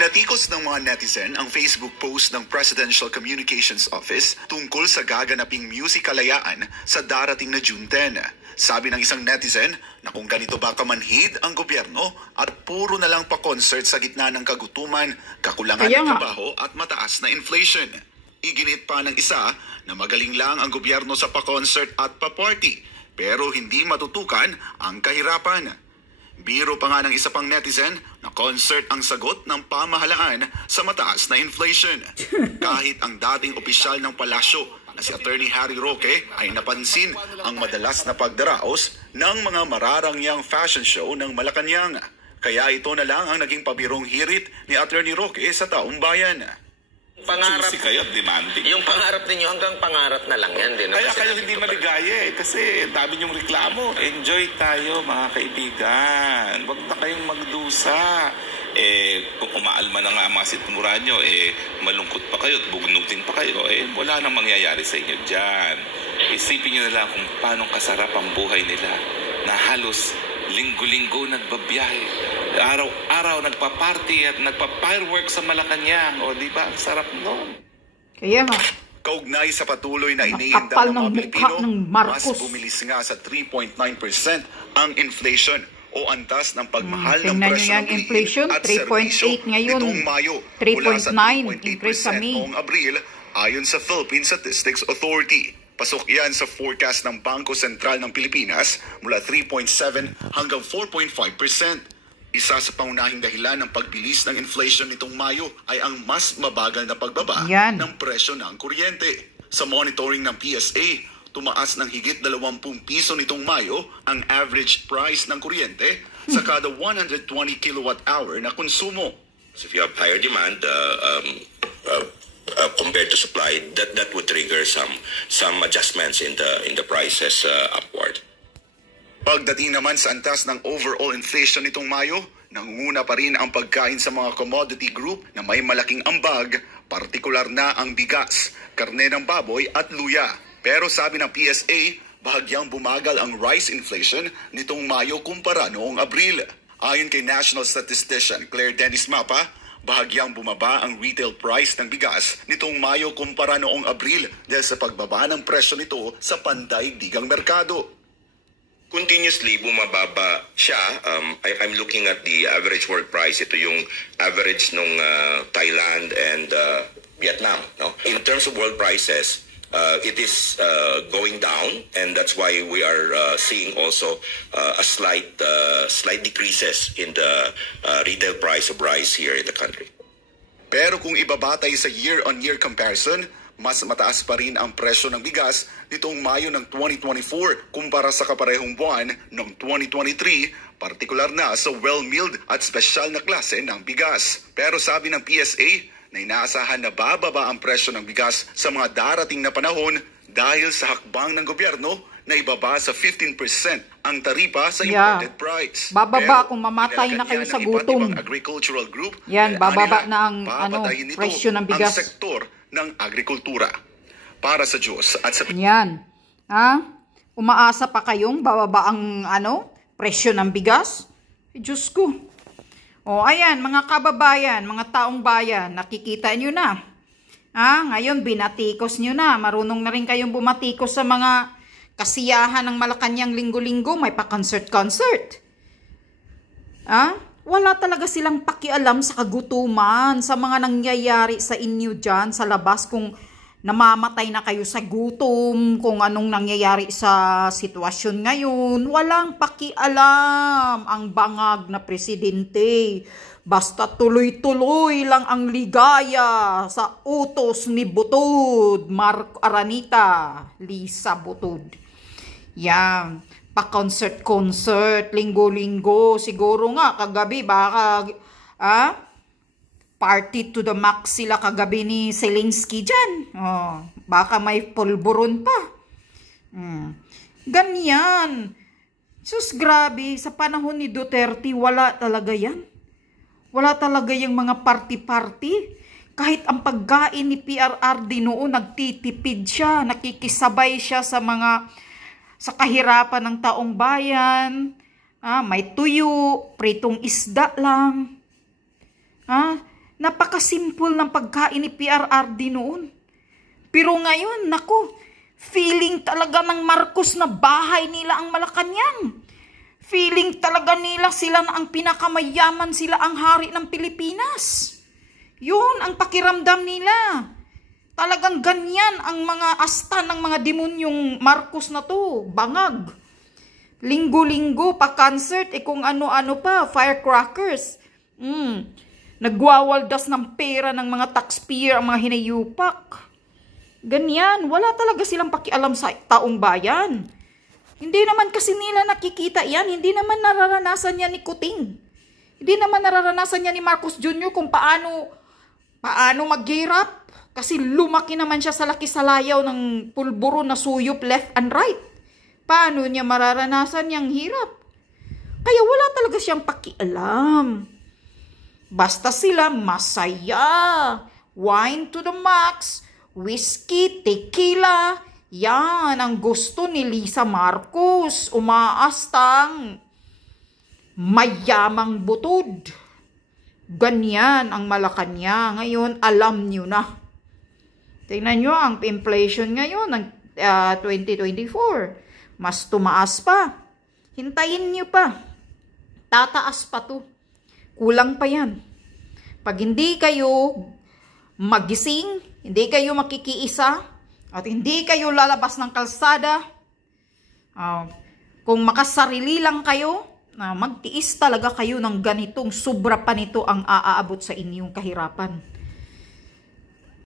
Natikos ng mga netizen ang Facebook post ng Presidential Communications Office tungkol sa gaganaping music kalayaan sa darating na June 10. Sabi ng isang netizen na kung ganito ba kamanhid ang gobyerno at puro na lang pa-concert sa gitna ng kagutuman, kakulangan ng trabaho at mataas na inflation. Iginit pa ng isa na magaling lang ang gobyerno sa pa-concert at pa-party pero hindi matutukan ang kahirapan. Biro pa nga ng isa pang netizen na concert ang sagot ng pamahalaan sa mataas na inflation. Kahit ang dating opisyal ng palasyo na si Attorney Harry Roque ay napansin ang madalas na pagdaraos ng mga mararangyang fashion show ng Malacanang. Kaya ito na lang ang naging pabirong hirit ni Attorney Roque sa taong bayan. Pangarap kayo at demanding. Yung pangarap ninyo hanggang pangarap na lang yan din. Kaya kayo hindi maligaya kasi dami niyong reklamo. Enjoy tayo mga kaibigan. Huwag na kayong magdusa. Kung umaalma na nga ang mga sitmura nyo, malungkot pa kayo at bugnutin pa kayo, wala nang mangyayari sa inyo dyan. Isipin nyo na lang kung paano kasarap ang buhay nila na halos linggo-linggo nagbabiyahe. Araw-araw nagpa-party at nagpa-fireworks sa Malacanang. O di ba? Ang sarap noon. Kaya nga. Kaugnay sa patuloy na iniinda ng mga Pilipino, mas bumilis nga sa 3.9% ang inflation o antas ng pagmahal ng presyo ng inflation, at 3.8 ngayon. Nitong Mayo, 3.9 increase sa May. noong Abril ayon sa Philippine Statistics Authority. Pasok yan sa forecast ng Bangko Sentral ng Pilipinas mula 3.7 hanggang 4.5%. Isa sa pangunahing dahilan ng pagbilis ng inflation nitong Mayo ay ang mas mabagal na pagbaba ng presyo ng kuryente. Sa monitoring ng PSA, tumaas ng higit 20 piso nitong Mayo ang average price ng kuryente sa kada 120 kilowatt-hour na konsumo. So if you have higher demand compared to supply, that would trigger some adjustments in the prices upward. Pagdating naman sa antas ng overall inflation nitong Mayo, nangunguna pa rin ang pagkain sa mga commodity group na may malaking ambag, partikular na ang bigas, karne ng baboy at luya. Pero sabi ng PSA, bahagyang bumagal ang rice inflation nitong Mayo kumpara noong Abril. Ayon kay National Statistician Claire Dennis Mapa, bahagyang bumaba ang retail price ng bigas nitong Mayo kumpara noong Abril dahil sa pagbaba ng presyo nito sa pandaigdigang merkado. Continuously bumababa siya. I'm looking at the average world price. Ito yung average nung Thailand and Vietnam. No? In terms of world prices, it is going down, and that's why we are seeing also a slight decreases in the retail price of rice here in the country. Pero kung ibabatay sa year-on-year comparison, mas mataas pa rin ang presyo ng bigas nitong Mayo ng 2024 kumpara sa kaparehong buwan noong 2023, partikular na sa well-milled at spesyal na klase ng bigas. Pero sabi ng PSA na inaasahan na bababa ang presyo ng bigas sa mga darating na panahon dahil sa hakbang ng gobyerno na ibaba sa 15% ang taripa sa imported price. Bababa kung mamatay na kayo sa gutom. Agricultural group, bababa na ang presyo ng bigas. Ang sektor ng agrikultura. Para sa Diyos at sa... Umaasa pa kayong bababa ang presyo ng bigas? Diyos ko. Ayan, mga kababayan, mga taong bayan, nakikita nyo na. Ngayon, binatikos nyo na. Marunong na rin kayong bumatikos sa mga kasiyahan ng Malacanang linggo-linggo. May pa-concert. Wala talaga silang pakialam sa kagutuman, sa mga nangyayari sa inyo dyan, sa labas, kung namamatay na kayo sa gutom, kung anong nangyayari sa sitwasyon ngayon. Walang pakialam ang bangag na presidente. Basta tuloy-tuloy lang ang ligaya sa utos ni Butod, Mark Aranita, Lisa Butod. Yan. Pa-concert, linggo-linggo, siguro nga, kagabi, baka, party to the max sila kagabi ni Zelensky dyan. Baka may pulburon pa. Ganyan. Sus, grabe, sa panahon ni Duterte, wala talaga yan. Wala talaga yung mga party-party. Kahit ang pagkain ni PRRD noon, nagtitipid siya, nakikisabay siya sa kahirapan ng taong bayan. May tuyo, pritong isda lang. Napakasimple ng pagkain ni PRRD noon. Pero ngayon, naku, feeling talaga ng Marcos na bahay nila ang Malacanang. Feeling talaga nila sila na ang pinakamayaman, sila ang hari ng Pilipinas. Yun ang pakiramdam nila. Talagang ganyan ang mga asta ng mga demonyong Marcos na to. Bangag. Linggo-linggo pa concert, kung ano-ano pa, firecrackers. Nagwawaldas ng pera ng mga taxpayer ang mga hinayupak. Ganyan, wala talaga silang pakialam sa taong bayan. Hindi naman kasi nila nakikita yan, hindi naman nararanasan yan ni Kuting. Hindi naman nararanasan yan ni Marcos Jr. kung paano maghirap. Kasi lumaki naman siya sa laki salayaw ng pulburo na suyop left and right. Paano niya mararanasan yung hirap? Kaya wala talaga siyang pakialam. Basta sila masaya. Wine to the max, whiskey, tequila. Yan ang gusto ni Lisa Marcos. Umaastang mayamang butod. Ganyan ang Malacanang. Ngayon, alam nyo na. Tingnan nyo ang inflation ngayon ng 2024. Mas tumaas pa. Hintayin nyo pa. Tataas pa to. Kulang pa yan. Pag hindi kayo magising, hindi kayo makikiisa, at hindi kayo lalabas ng kalsada, kung makasarili lang kayo, magtiis talaga kayo ng ganitong sobra pa nito ang aaabot sa inyong kahirapan.